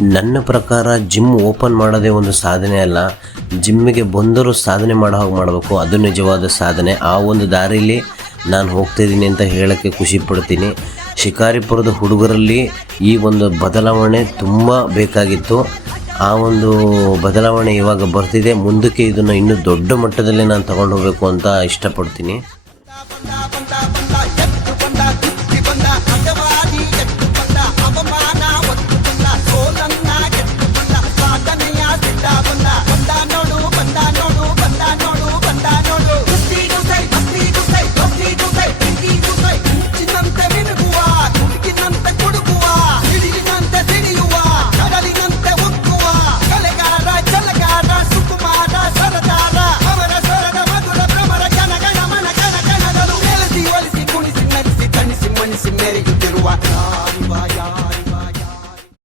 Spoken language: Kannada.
ನನ್ನ ಪ್ರಕಾರ ಜಿಮ್ ಓಪನ್ ಮಾಡೋದೇ ಒಂದು ಸಾಧನೆ ಅಲ್ಲ, ಜಿಮ್ಮಿಗೆ ಬಂದರೂ ಸಾಧನೆ ಮಾಡೋ ಹಾಗೆ ಮಾಡಬೇಕು, ಅದು ನಿಜವಾದ ಸಾಧನೆ. ಆ ಒಂದು ದಾರಿಯಲ್ಲಿ ನಾನು ಹೋಗ್ತಾಯಿದ್ದೀನಿ ಅಂತ ಹೇಳೋಕ್ಕೆ ಖುಷಿ ಪಡ್ತೀನಿ. ಶಿಕಾರಿಪುರದ ಹುಡುಗರಲ್ಲಿ ಈ ಒಂದು ಬದಲಾವಣೆ ತುಂಬ ಬೇಕಾಗಿತ್ತು. ಆ ಒಂದು ಬದಲಾವಣೆ ಇವಾಗ ಬರ್ತಿದೆ. ಮುಂದಕ್ಕೆ ಇದನ್ನು ಇನ್ನೂ ದೊಡ್ಡ ಮಟ್ಟದಲ್ಲಿ ನಾನು ತಗೊಂಡು ಹೋಗಬೇಕು ಅಂತ ಇಷ್ಟಪಡ್ತೀನಿ.